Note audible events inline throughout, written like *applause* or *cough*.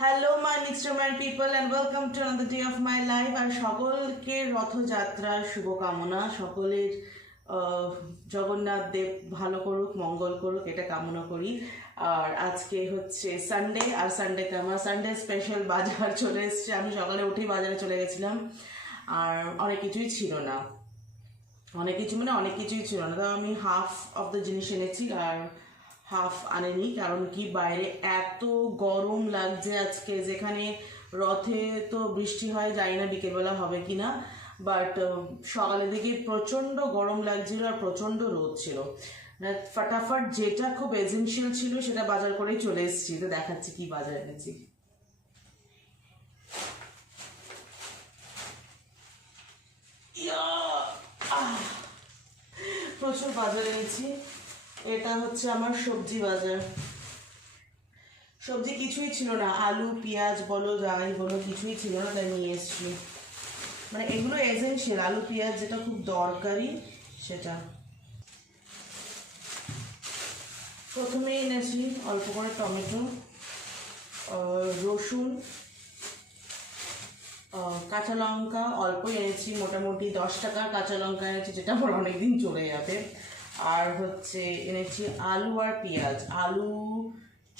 Hello my mister my people and welcome to another day of my life আর সকলকে রথযাত্রার শুভকামনা, সকলের জগন্নাথ দেব ভালো করুক, মঙ্গল করুক, এটা কামনা করি। আর আজকে হচ্ছে সানডে আর সানডেতে আমার সানডে স্পেশাল বাজার চলে এসছে। আমি সকালে উঠেই বাজারে চলে গেছিলাম। আর অনেক কিছুই ছিল না। অনেক কিছু মানে অনেক কিছুই ছিল না। তাও আমি হাফ অফ দ্য জিনিস এনেছি। আর হাফ আনেনি, কারণ কি বাইরে এত গরম লাগছে আজকে, যেখানে রথে তো বৃষ্টি হয়, জানি না বিকেলবেলা হবে কি না বাট সকালের দিকে প্রচণ্ড গরম লাগছিল আর প্রচণ্ড রোদ ছিল। মানে ফাটাফাট যেটা খুব এজেন্সিয়াল ছিল, সেটা বাজার করেই চলে এসেছি, তো দেখাচ্ছি কি বাজার এনেছি। প্রচুর বাজার এনেছি। এটা হচ্ছে আমার সবজি বাজার। সবজি কিছুই ছিল না। আলু, পেঁয়াজ বলো যাই বলো, কিছুই ছিল না, তাই নিয়ে এসছি। মানে এগুলো এসেন্সিয়াল আলু, পেঁয়াজ যেটা খুব দরকারি, সেটা। প্রথমে এনেছি অল্প করে টমেটো রসুন কাঁচা লঙ্কা অল্প এনেছি, মোটামুটি দশ টাকার কাঁচা লঙ্কা এনেছি, যেটা আমার অনেকদিন চলে যাবে। আর হচ্ছে এনেছি আলু আর পেঁয়াজ। আলু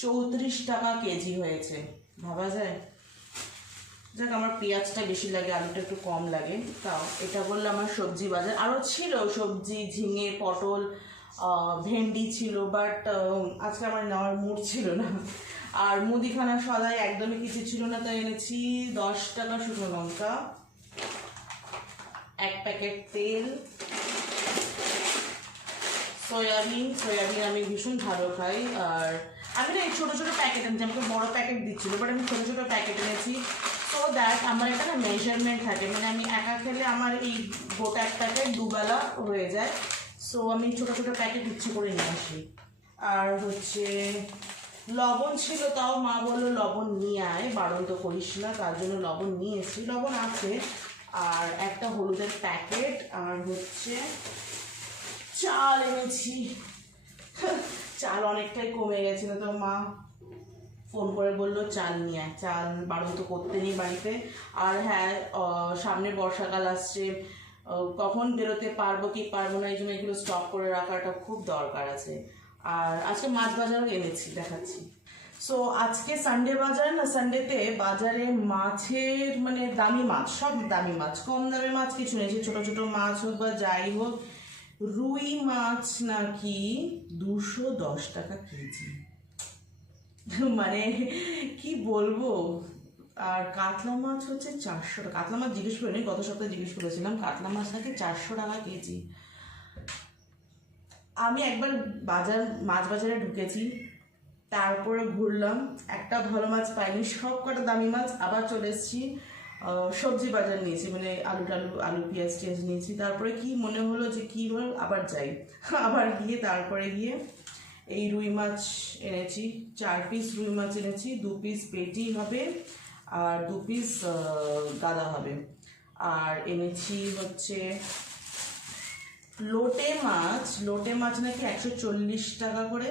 চৌত্রিশ টাকা কেজি হয়েছে। ভাবা যায়? যাক, আমার পেঁয়াজটা বেশি লাগে, আলুটা একটু কম লাগে। তাও এটা বললে আমার সবজি বাজার। আরও ছিল সবজি, ঝিঙে, পটল ভেন্ডি ছিল, বাট আজকে আমার নেওয়ার মুড ছিল না। আর মুদিখানা সদাই একদমই কিছু ছিল না, তাই এনেছি দশ টাকা শুকনো লঙ্কা, এক প্যাকেট তেল সয়াবিন সয়াবিন আমি ভীষণ ভালো খাই, আর আমি না এই ছোটো ছোটো প্যাকেট এনেছি, আমাকে বড়ো প্যাকেট দিচ্ছিল বাট আমি ছোটো ছোটো প্যাকেট এনেছি। সো দ্যাট আমার এটা না মেজারমেন্ট থাকে মানে আমি একা খেলে আমার এই গোটা এক প্যাকেট দুবেলা হয়ে যায়। সো আমি ছোটো ছোটো প্যাকেট ইচ্ছে করে নিয়ে আসি। আর হচ্ছে লবণ ছিল তাও মা বলল, লবণ নিয়ে আয়, বারণ তো করিস না, তার জন্য লবণ নিয়ে এসেছি। লবণ আছে, আর একটা হলুদের প্যাকেট আর হচ্ছে চাল এনেছি। চাল অনেকটাই কমে গেছিল তো মা ফোন করে বলল, চাল নিয়ে আয়। চাল বারণ তো করতে নেই বাড়িতে। আর হ্যাঁ সামনে বর্ষাকাল আসছে। কখন বেরোতে পারব, কি পারব না, এই জন্য এগুলো স্টক করে রাখাটা খুব দরকার আছে। আর আজকে মাছ বাজারও এনেছি, দেখাচ্ছি। সো আজকে সানডে বাজার না সানডেতে বাজারে মাছের মানে দামি মাছ, সব দামি মাছ, কম দামের মাছ কিছু নেই। সে ছোটো ছোটো মাছ হোক বা যাই হোক রুই মাছ নাকি দুশো দশ টাকা কেজি? মানে কি বলব? আর কাতলা মাছ হচ্ছে চারশো টাকা। কাতলা মাছ জিজ্ঞেস করিনি, গত সপ্তাহে জিজ্ঞেস করেছিলাম, কাতলা মাছ নাকি চারশো টাকা কেজি? আমি একবার বাজার, মাছ বাজারে ঢুকেছি, তারপরে ঘুরলাম। একটা ভালো মাছ পাইনি সব কটা দামি মাছ আবার চলে এসেছি। সবজি বাজার নিয়েছি মানে আলু টালু, আলু, পেঁয়াজ টিয়াজ নিয়েছি। তারপরে কি মনে হলো যে কি হলো? আবার যাই। *laughs* আবার গিয়ে তারপরে গিয়ে এই রুই মাছ এনেছি, চার পিস রুই মাছ এনেছি, দু পিস পেটি হবে আর দু পিস গাদা হবে। আর এনেছি হচ্ছে লোটে মাছ। লোটে মাছ নাকি একশো চল্লিশ টাকা করে।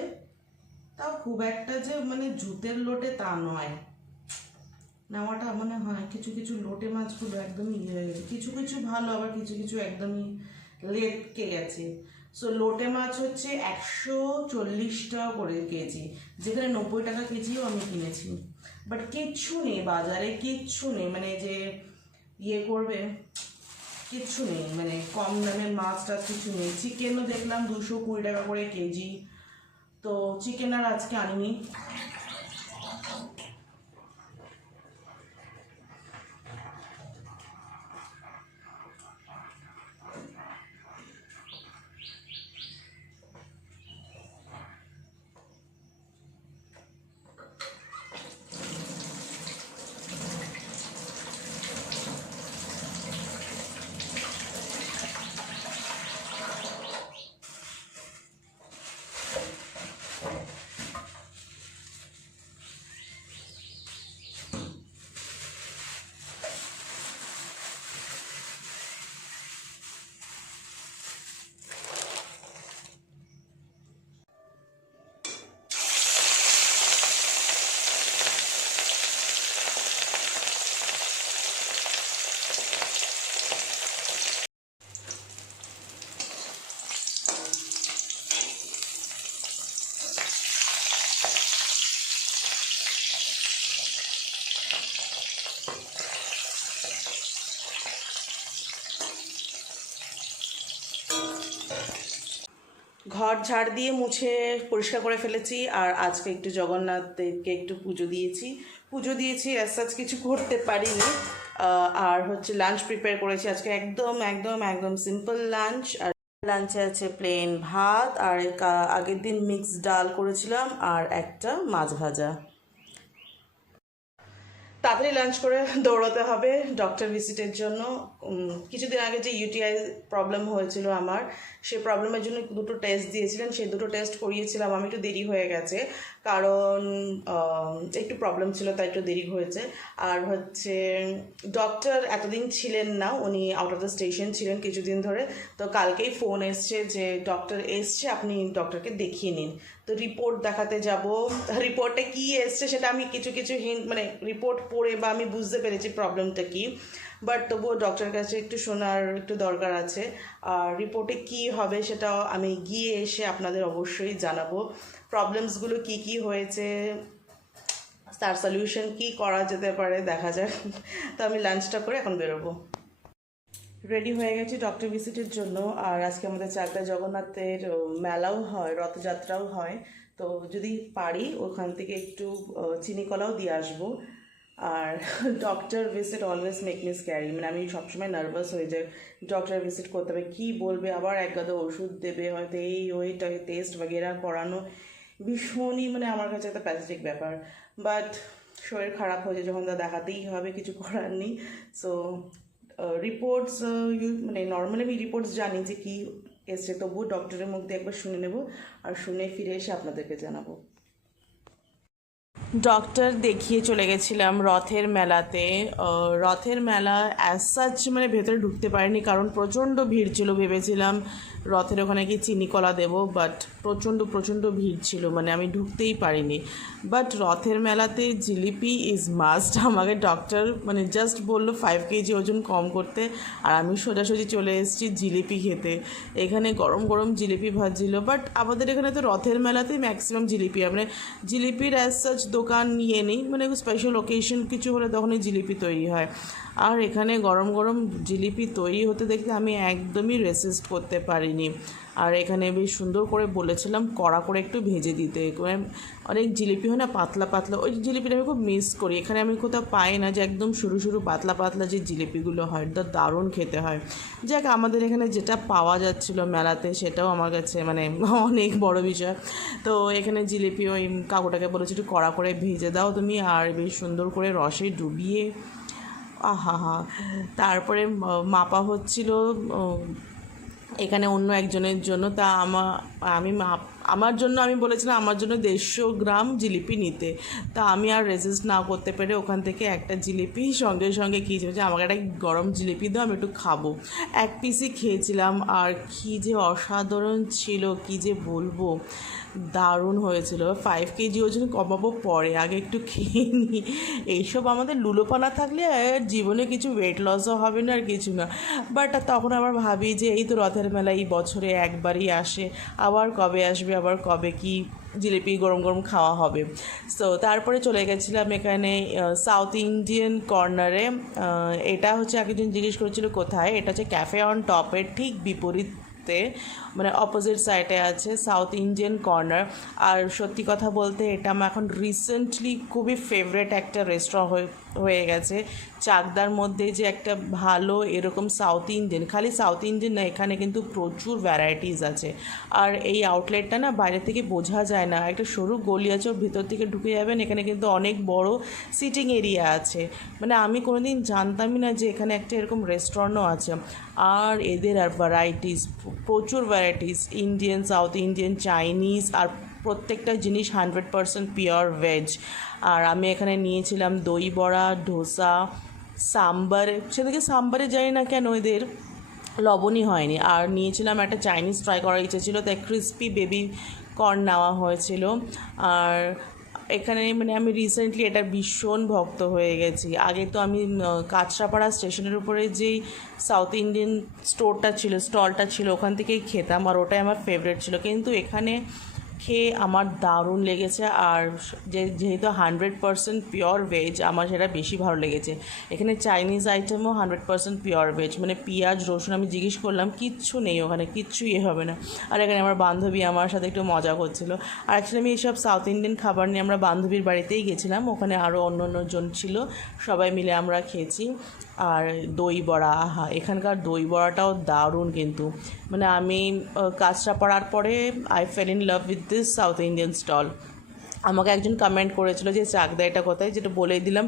তাও খুব একটা যে মানে জুতের লোটে তা নয়। নেওয়াটা মনে হয়, কিছু কিছু লোটে মাছগুলো একদমই ইয়ে হয়ে গেছে। কিছু কিছু ভালো, আবার কিছু কিছু একদমই লেটকে গেছে। সো লোটে মাছ হচ্ছে একশো চল্লিশ টাকা করে কেজি। যেখানে নব্বই টাকা কেজিও আমি কিনেছি। বাট কিচ্ছু নেই বাজারে, কিচ্ছু নেই। মানে যে ইয়ে করবে, কিচ্ছু নেই। মানে কম দামের মাছ টাছ কিছু নেই। চিকেনও দেখলাম দুশো কুড়ি টাকা করে কেজি। তো, চিকেন আর আজকে আনিনি। ঘর ঝাড় দিয়ে মুছে পরিষ্কার করে ফেলেছি, আর আজকে একটু জগন্নাথদেরকে একটু পুজো দিয়েছি। পুজো দিয়েছি অ্যাজ সাজ কিছু করতে পারিনি। আর হচ্ছে লাঞ্চ প্রিপেয়ার করেছি। আজকে একদম একদম একদম সিম্পল লাঞ্চ আর লাঞ্চে আছে প্লেন ভাত, আর আগের দিন মিক্সড ডাল করেছিলাম, আর একটা মাছ ভাজা। তাড়াতাড়ি লাঞ্চ করে দৌড়াতে হবে ডক্টর ভিজিটের জন্য। কিছুদিন আগে যে ইউটিআই প্রবলেম হয়েছিল আমার সেই প্রবলেমের জন্য দুটো টেস্ট দিয়েছিলেন, সেই দুটো টেস্ট করিয়েছিলাম। আমি একটু দেরি হয়ে গেছে। কারণ একটু প্রবলেম ছিল, তাই একটু দেরি হয়েছে। আর হচ্ছে ডক্টর এতদিন ছিলেন না, উনি আউট অফ দ্য স্টেশন ছিলেন কিছুদিন ধরে। তো কালকেই ফোন এসছে যে ডক্টর এসছে, আপনি ডক্টরকে দেখিয়ে নিন। তো রিপোর্ট দেখাতে যাব। রিপোর্টে কি এসছে, সেটা আমি কিছু কিছু হিন্ট মানে রিপোর্ট পড়ে বা আমি বুঝতে পেরেছি প্রবলেমটা কি। বাট তবুও ডক্টরের কাছে একটু শোনার একটু দরকার আছে। আর রিপোর্টে কি হবে সেটাও আমি গিয়ে এসে আপনাদের অবশ্যই জানাব। প্রবলেমসগুলো কি কি হয়েছে? তার সলিউশন কি করা যেতে পারে? দেখা যাক। তো আমি লাঞ্চটা করে এখন বেরোবো। রেডি হয়ে গেছি ডক্টর ভিজিটের জন্য। আর আজকে আমাদের চারটা জগন্নাথের মেলাও হয় রথযাত্রাও হয়। তো যদি পারি ওখান থেকে একটু আহ, চিনি কলাও দিয়ে আসব। আর doctor visit always make me scary মানে আমি সবসময় নার্ভাস হয়ে যাই ডক্টর ভিজিট করতে হবে, কী বলবে? আবার এক গাদা ওষুধ দেবে, হয়তো এই ওইটা টেস্ট বগেরা করানো। ভীষণই মানে আমার কাছে একটা প্যাথেটিক ব্যাপার। বাট শরীর খারাপ হয়েছে যখন তা দেখাতেই হবে, কিছু করার নেই। সো রিপোর্টস মানে নর্মালি আমি রিপোর্টস জানি যে কী এসছে, তবুও ডক্টরের মুখ দিয়ে একবার শুনে নেব। আর শুনে ফিরে এসে আপনাদেরকে জানাব। ডক্টর দেখিয়ে চলে গেছিলাম রথের মেলাতে। রথের মেলা অ্যাজ সাচ মানে ভেতরে ঢুকতে পারিনি কারণ প্রচণ্ড ভিড় ছিল ভেবেছিলাম রথের ওখানে কি চিনি কলা দেবো বাট প্রচণ্ড প্রচণ্ড ভিড় ছিল মানে আমি ঢুকতেই পারিনি। বাট রথের মেলাতে জিলিপি ইজ মাস্ট *laughs* আমাকে ডক্টর মানে জাস্ট বলল ফাইভ কেজি ওজন কম করতে, আর আমি সোজাসুজি চলে এসেছি জিলিপি খেতে। এখানে গরম গরম জিলিপি ভাজছিল বাট আমাদের এখানে তো রথের মেলাতেই ম্যাক্সিমাম জিলিপি মানে জিলিপির অ্যাজ সাচ দোকান নিয়ে নেই মানে স্পেশাল ওকেশন কিছু হলে তখনই জিলিপি তৈরি হয়। আর এখানে গরম গরম জিলিপি তৈরি হতে দেখতে আমি একদমই রেসিস্ট করতে পারিনি। আর এখানে বেশ সুন্দর করে বলেছিলাম কড়া করে একটু ভেজে দিতে। অনেক জিলিপি হয় না, পাতলা পাতলা। ওই জিলিপিটা আমি খুব মিস করি। এখানে আমি কোথাও পাই না যে একদম সরু সরু, পাতলা পাতলা যে জিলিপিগুলো হয় তা দারুণ খেতে হয়। যাক, আমাদের এখানে যেটা পাওয়া যাচ্ছিল মেলাতে, সেটাও আমার কাছে মানে অনেক বড় বিষয়। তো এখানে জিলিপি ওই কাকুটাকে বলেছি একটু কড়া করে ভেজে দাও তুমি, আর বেশ সুন্দর করে রসে ডুবিয়ে, আহা হা। তারপরে মাপা হচ্ছিল এখানে অন্য একজনের জন্য তা আমা আমি মাপ- আমার জন্য আমি বলেছিলাম, আমার জন্য দেড়শো গ্রাম জিলিপি নিতে। তা আমি আর রেজিস্ট না করতে পেরে ওখান থেকে একটা জিলিপি সঙ্গে সঙ্গে কী যে আমাকে একটা গরম জিলিপি দাও, আমি একটু খাব। এক পিসই খেয়েছিলাম, আর কী যে অসাধারণ ছিল, কী যে বলব, দারুণ হয়েছিল। ফাইভ কেজি ওজন কমাবো পরে, আগে একটু খেয়ে নিই। এইসব আমাদের লুলোপানা থাকলে জীবনে কিছু ওয়েট লসও হবে না আর কিছু না। বাট তখন আবার ভাবি যে এই তো রথের মেলা, এই বছরে একবারই আসে, আবার কবে আসবে? আবার কবে কি জিলিপি গরম গরম খাওয়া হবে। সো তারপরে চলে গেছিলাম এখানে সাউথ ইন্ডিয়ান কর্নারে এটা হচ্ছে একজন জিজ্ঞেস করেছিল কোথায়? এটা হচ্ছে ক্যাফে অন টপের ঠিক বিপরীত মানে অপোজিট সাইডে আছে সাউথ ইন্ডিয়ান কর্নার আর সত্যি কথা বলতে, এটা আমার এখন রিসেন্টলি খুবই ফেভারেট একটা রেস্টুরেন্ট হয়ে হয়ে গেছে। চাকদার মধ্যে যে একটা ভালো এরকম সাউথ ইন্ডিয়ান খালি সাউথ ইন্ডিয়ান না, এখানে কিন্তু প্রচুর ভ্যারাইটিস আছে। আর এই আউটলেটটা না বাইরে থেকে বোঝা যায় না। একটা সরু গলি আছে, ওর ভিতর থেকে ঢুকে যাবেন, এখানে কিন্তু অনেক বড় সিটিং এরিয়া আছে। মানে আমি কোনোদিন জানতামই না যে এখানে একটা এরকম রেস্টুরেন্টও আছে। আর এদের আর ভ্যারাইটিস প্রচুর varieties Indian south Indian Chinese আর প্রত্যেকটা জিনিস হান্ড্রেড পারসেন্ট পিওর ভেজ আর আমি এখানে নিয়েছিলাম দই বড়া, ধোসা, সাম্বার। সেদিকে সাম্বারে যাই না কেন এদের? লবণই হয়নি। আর নিয়েছিলাম একটা চাইনিজ ট্রাই করার ইচ্ছে ছিল, তাই ক্রিস্পি বেবি কর্ন নেওয়া হয়েছিল। আর এখানে মানে আমি রিসেন্টলি এটা ভীষণ ভক্ত হয়ে গেছি। আগে তো আমি কাঁচরাপাড়া স্টেশনের উপরে যেই সাউথ ইন্ডিয়ান স্টোরটা ছিল স্টলটা ছিল, ওখান থেকেই খেতাম, আর ওটাই আমার ফেভারিট ছিল। কিন্তু এখানে খেয়ে আমার দারুণ লেগেছে আর যে যেহেতু হান্ড্রেড পারসেন্ট পিওর ভেজ আমার সেটা বেশি ভালো লেগেছে। এখানে চাইনিজ আইটেমও হান্ড্রেড পারসেন্ট পিওর ভেজ মানে পেঁয়াজ, রসুন আমি জিজ্ঞেস করলাম, কিচ্ছু নেই ওখানে, কিচ্ছু ইয়ে হবে না। আর এখানে আমার বান্ধবী আমার সাথে একটু মজা করছিল। আর অ্যাকচুয়ালি আমি এইসব সাউথ ইন্ডিয়ান খাবার নিয়ে আমরা বান্ধবীর বাড়িতেই গেছিলাম, ওখানে আরও অন্য অন্য জন ছিল, সবাই মিলে আমরা খেয়েছি। আর দই বড়া আহা এখানকার দই বড়াটাও দারুণ কিন্তু। মানে আমি কাজটা পড়ার পরে I fell in love with this south Indian stall আমাকে একজন কমেন্ট করেছিল যে, চাকদা, এটা কোথায়? যেটা বলে দিলাম।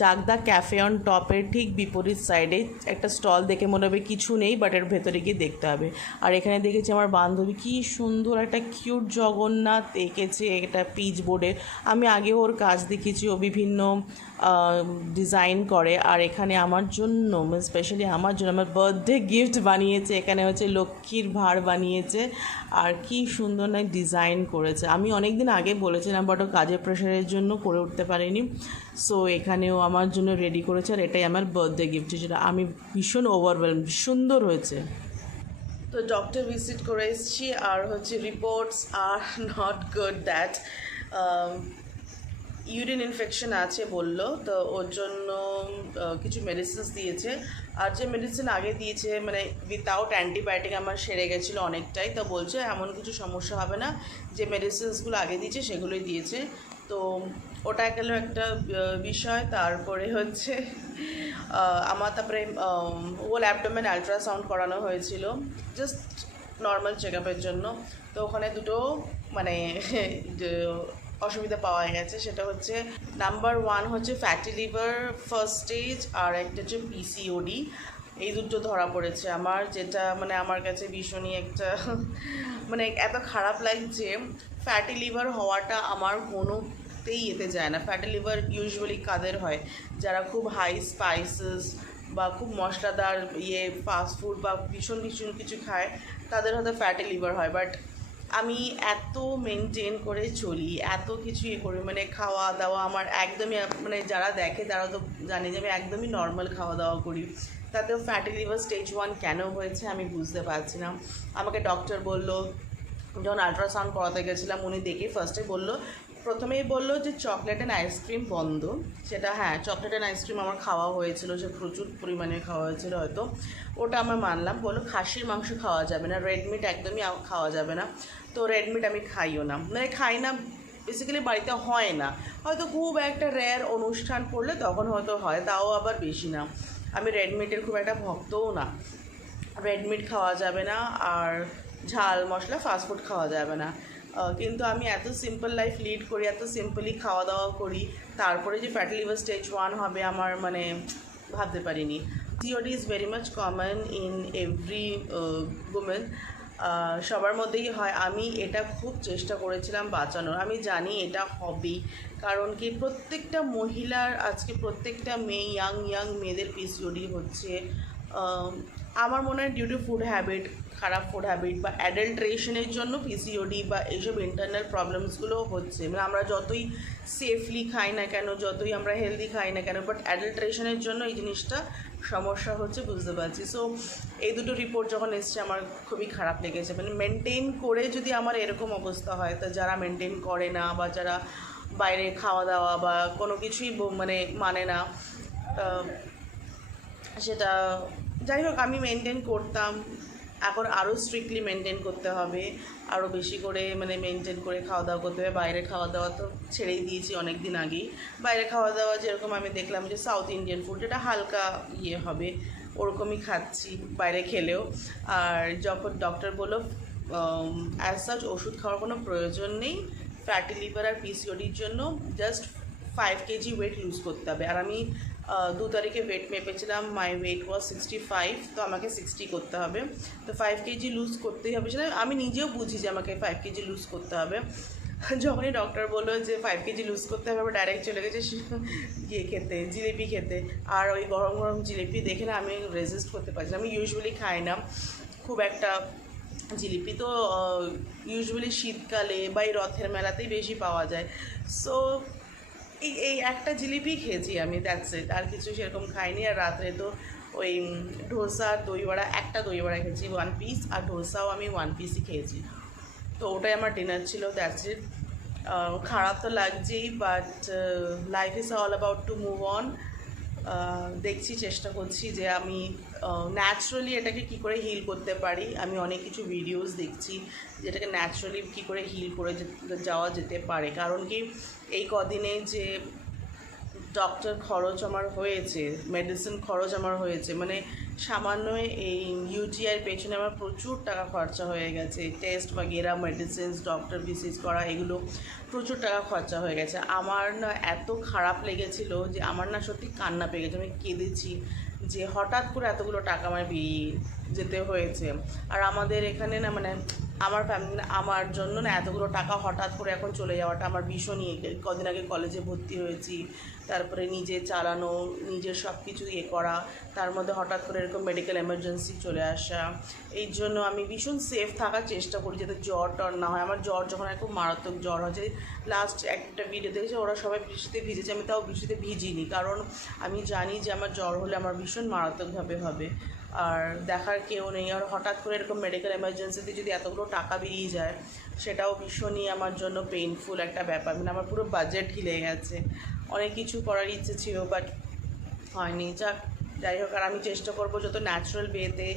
চাকদা ক্যাফে অন টপের ঠিক বিপরীত সাইডে একটা স্টল দেখে মনে হবে কিছু নেই বাট এর ভেতরে গিয়ে দেখতে হবে। আর এখানে দেখেছি আমার বান্ধবী কি সুন্দর একটা কিউট জগন্নাথ এঁকেছে এটা পিচ বোর্ডে আমি আগে ওর কাজ দেখেছি ও বিভিন্ন ডিজাইন করে, আর এখানে আমার জন্য স্পেশালি আমার জন্য আমার বার্থডে গিফট বানিয়েছে, এখানে হচ্ছে লক্ষ্মীর ভাঁড় বানিয়েছে, আর কি সুন্দর না ডিজাইন করেছে। আমি অনেক দিন আগে বলেছিলাম বাট ও কাজের প্রেশারের জন্য করে উঠতে পারিনি। সো এখানেও আমার জন্য রেডি করেছে আর এটাই আমার বার্থডে গিফট যেটা আমি ভীষণ ওভারওয়েলম সুন্দর হয়েছে। তো ডক্টর ভিজিট করে এসেছি, আর হচ্ছে reports are not good that urine infection আছে বলল, তো ওর জন্য কিছু মেডিসিনস দিয়েছে। আর যে মেডিসিন আগে দিয়েছে মানে উইথাউট অ্যান্টিবায়োটিক আমার সেরে গেছিল অনেকটাই, তো বলছে এমন কিছু সমস্যা হবে না। যে মেডিসিনসগুলো আগে দিয়েছে সেগুলোই দিয়েছে। তো ওটা গেল একটা বিষয়। তারপরে হচ্ছে আমার তারপরে ওল অ্যাবডোমেন আলট্রাসাউন্ড করানো হয়েছিল। জাস্ট নর্মাল চেক আপের জন্য। তো ওখানে দুটো মানে *laughs* অসুবিধা পাওয়া গেছে। সেটা হচ্ছে নাম্বার ওয়ান হচ্ছে ফ্যাটি লিভার ফার্স্ট স্টেজ আর একটা হচ্ছে পিসিওডি এই দুটো ধরা পড়েছে আমার, যেটা মানে আমার কাছে ভীষণই একটা *laughs* মানে এত খারাপ লাগছে। ফ্যাটি লিভার হওয়াটা আমার কোনোতেই এতে যায় না। ফ্যাটি লিভার ইউজুয়ালি কাদের হয়? যারা খুব হাই স্পাইসেস বা খুব মশলাদার ইয়ে ফাস্ট ফুড বা ভীষণ ভীষণ কিছু খায়, তাদের হয়তো ফ্যাটি লিভার হয়। বাট আমি এত মেনটেন করে চলি, এত কিছু ইয়ে করি মানে খাওয়া দাওয়া আমার একদমই মানে যারা দেখে তারা তো জানে যে আমি একদমই নর্মাল খাওয়া দাওয়া করি। তাতেও ফ্যাটি লিভার স্টেজ ওয়ান কেন হয়েছে আমি বুঝতে পারছি না। আমাকে ডক্টর বলল, যখন আলট্রাসাউন্ড করাতে গেছিলাম, উনি দেখে ফার্স্টে বলল প্রথমেই বলল যে চকলেট অ্যান্ড আইসক্রিম বন্ধ। সেটা হ্যাঁ চকলেট অ্যান্ড আইসক্রিম আমার খাওয়া হয়েছিল, যে প্রচুর পরিমাণে খাওয়া হয়েছিল হয়তো। ওটা আমার মানলাম। বলল খাসির মাংস খাওয়া যাবে না রেড মিট একদমই খাওয়া যাবে না। তো রেড মিট আমি খাইও না। মানে খাই না বেসিক্যালি বাড়িতে হয় না। হয়তো খুব একটা রেয়ার অনুষ্ঠান পড়লে তখন হয়তো হয়, তাও আবার বেশি না। আমি রেডমিটের খুব একটা ভক্তও না। রেডমিট খাওয়া যাবে না, আর ঝাল মশলা ফাস্টফুড খাওয়া যাবে না। কিন্তু আমি এত সিম্পল লাইফ লিড করি, এত সিম্পলি খাওয়া দাওয়া করি, তারপরে যে ফ্যাটি লিভার স্টেজ ওয়ান হবে আমার মানে ভাবতে পারিনি। COD is very much common in every women সবার মধ্যেই হয়। আমি এটা খুব চেষ্টা করেছিলাম বাঁচানোর। আমি জানি এটা হবেই। কারণ কি, প্রত্যেকটা মহিলার আজকে প্রত্যেকটা মেয়ে ইয়াং ইয়াং মেয়েদের পিসিওডি হচ্ছে। আমার মনে হয় ডিউ টু ফুড হ্যাবিট খারাপ ফুড হ্যাবিট বা অ্যাডাল্ট্রেশনের জন্য পিসিওডি বা এইসব ইন্টারনাল প্রবলেমসগুলো হচ্ছে। মানে আমরা যতই সেফলি খাই না কেন, যতই আমরা হেলদি খাই না কেন বাট অ্যাডাল্ট্রেশনের জন্য এই জিনিসটা সমস্যা হচ্ছে, বুঝতে পারছি। সো এই দুটো রিপোর্ট যখন এসছে, আমার খুবই খারাপ লেগেছে। মানে মেনটেন করে যদি আমার এরকম অবস্থা হয়, তো যারা মেনটেন করে না বা যারা বাইরে খাওয়া দাওয়া বা কোনো কিছুই মানে মানে না সেটা, যাই হোক, আমি মেনটেন করতাম। এখন আরও স্ট্রিক্টলি মেনটেন করতে হবে। আরও বেশি করে মানে মেনটেন করে খাওয়া দাওয়া করতে হবে। বাইরে খাওয়া দাওয়া তো ছেড়েই দিয়েছি অনেক দিন আগেই। বাইরে খাওয়া দাওয়া যেরকম আমি দেখলাম যে সাউথ ইন্ডিয়ান ফুড যেটা হালকা ইয়ে হবে, ওরকমই খাচ্ছি বাইরে খেলেও। আর যখন ডক্টর বলল অ্যাজ সাচ ওষুধ খাওয়ার কোনো প্রয়োজন নেই। ফ্যাটি লিভার আর পিসিওডির জন্য just five KG weight lose করতে হবে। আর আমি দু তারিখে weight মেপেছিলাম my weight was sixty five তো আমাকে সিক্সটি করতে হবে। তো ফাইভ কেজি লুজ করতেই হবে সেটা আমি নিজেও বুঝি যে আমাকে ফাইভ কেজি লুজ করতে হবে। যখনই ডক্টর বলল যে ফাইভ কেজি লুজ করতে হবে আমরা ডাইরেক্ট চলে গেছে ইয়ে খেতে, জিলিপি খেতে। আর ওই গরম গরম জিলিপি দেখে না আমি রেজিস্ট করতে পারছি আমি ইউজুয়ালি খাই না, খুব একটা জিলিপি তো ইউজুয়ালি শীতকালে বা এই রথের মেলাতেই বেশি পাওয়া যায়। সো এই এই একটা জিলিপি খেয়েছি আমি দ্যাটস ইট আর কিছু সেরকম খাইনি, আর রাত্রে তো ওই ধোসা দই বড়া একটা দই বড়া খেয়েছি ওয়ান পিস আর ধোসাও আমি ওয়ান পিসই খেয়েছি। তো ওটাই আমার ডিনার ছিল দ্যাটস ইট খারাপ তো লাগছেই but life is all about to move on দেখছি, চেষ্টা করছি যে আমি ন্যাচারালি এটাকে কি করে হিল করতে পারি। আমি অনেক কিছু ভিডিওস দেখছি যেটাকে ন্যাচারালি কি করে হিল করে যাওয়া যেতে পারে। কারণ কি, এই কদিনে যে ডক্টর খরচ আমার হয়েছে মেডিসিন খরচ আমার হয়েছে মানে সামান্য এই ইউটিআইয়ের পেছনে আমার প্রচুর টাকা খরচা হয়ে গেছে টেস্ট বাগেরা মেডিসিনস ডক্টর ভিজিট করা, এগুলো প্রচুর টাকা খরচা হয়ে গেছে। আমার না এত খারাপ লেগেছিল যে আমার না সত্যি কান্না পেয়ে গেছে, আমি কেঁদেছি যে হঠাৎ করে এতগুলো টাকা আমার বেরিয়ে যেতে হয়েছে। আর আমাদের এখানে না মানে আমার ফ্যামিলি আমার জন্য না এতগুলো টাকা হঠাৎ করে এখন চলে যাওয়াটা আমার ভীষণই কদিন আগে কলেজে ভর্তি হয়েছি, তারপরে নিজে চালানো, নিজের সব কিছু ইয়ে করা, তার মধ্যে হঠাৎ করে এরকম মেডিকেল এমার্জেন্সি চলে আসা। এই জন্য আমি ভীষণ সেফ থাকার চেষ্টা করি যাতে জ্বর টর না হয়। আমার জ্বর যখন খুব মারাত্মক জ্বর হয়েছে লাস্ট একটা ভিডিও দেখেছি, ওরা সবাই বৃষ্টিতে ভিজেছে, আমি তাও বৃষ্টিতে ভিজিনি। কারণ আমি জানি যে আমার জ্বর হলে আমার ভীষণ মারাত্মকভাবে হবে। আর দেখার কেউ নেই। আর হঠাৎ করে এরকম মেডিকেল এমার্জেন্সিতে যদি এতগুলো টাকা বেরিয়ে যায়, সেটাও ভীষণই আমার জন্য পেইনফুল একটা ব্যাপার। মানে আমার পুরো বাজেট হিলে গেছে। অনেক কিছু করার ইচ্ছে ছিল বাট হয়নি। যাক, যাই হোক, আর আমি চেষ্টা করব যত ন্যাচারাল ওয়েতে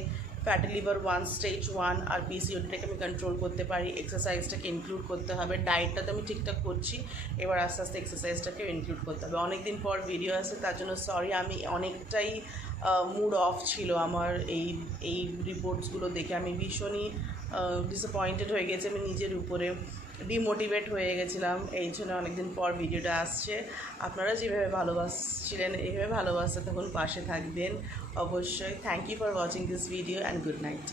fatty liver one stage one আর পিসিওডিটাকে আমি কন্ট্রোল করতে পারি। এক্সারসাইজটাকে ইনক্লুড করতে হবে। ডায়েটটা তো আমি ঠিকঠাক করছি। এবার আস্তে আস্তে এক্সারসাইজটাকেও ইনক্লুড করতে হবে। অনেক দিন পর ভিডিও আসে, তার জন্য সরি আমি অনেকটাই মুড অফ ছিল আমার এই এই রিপোর্টসগুলো দেখে। আমি ভীষণই ডিসঅ্যাপয়েন্টেড হয়ে গেছি। আমি নিজের উপরে ডিমোটিভেট হয়ে গেছিলাম। এই জন্য অনেকদিন পর ভিডিওটা আসছে। আপনারা যেভাবে ভালোবাসছিলেন এইভাবে ভালোবাসতে তখন পাশে থাকবেন। অবশ্যই। Thank you for watching this video and good night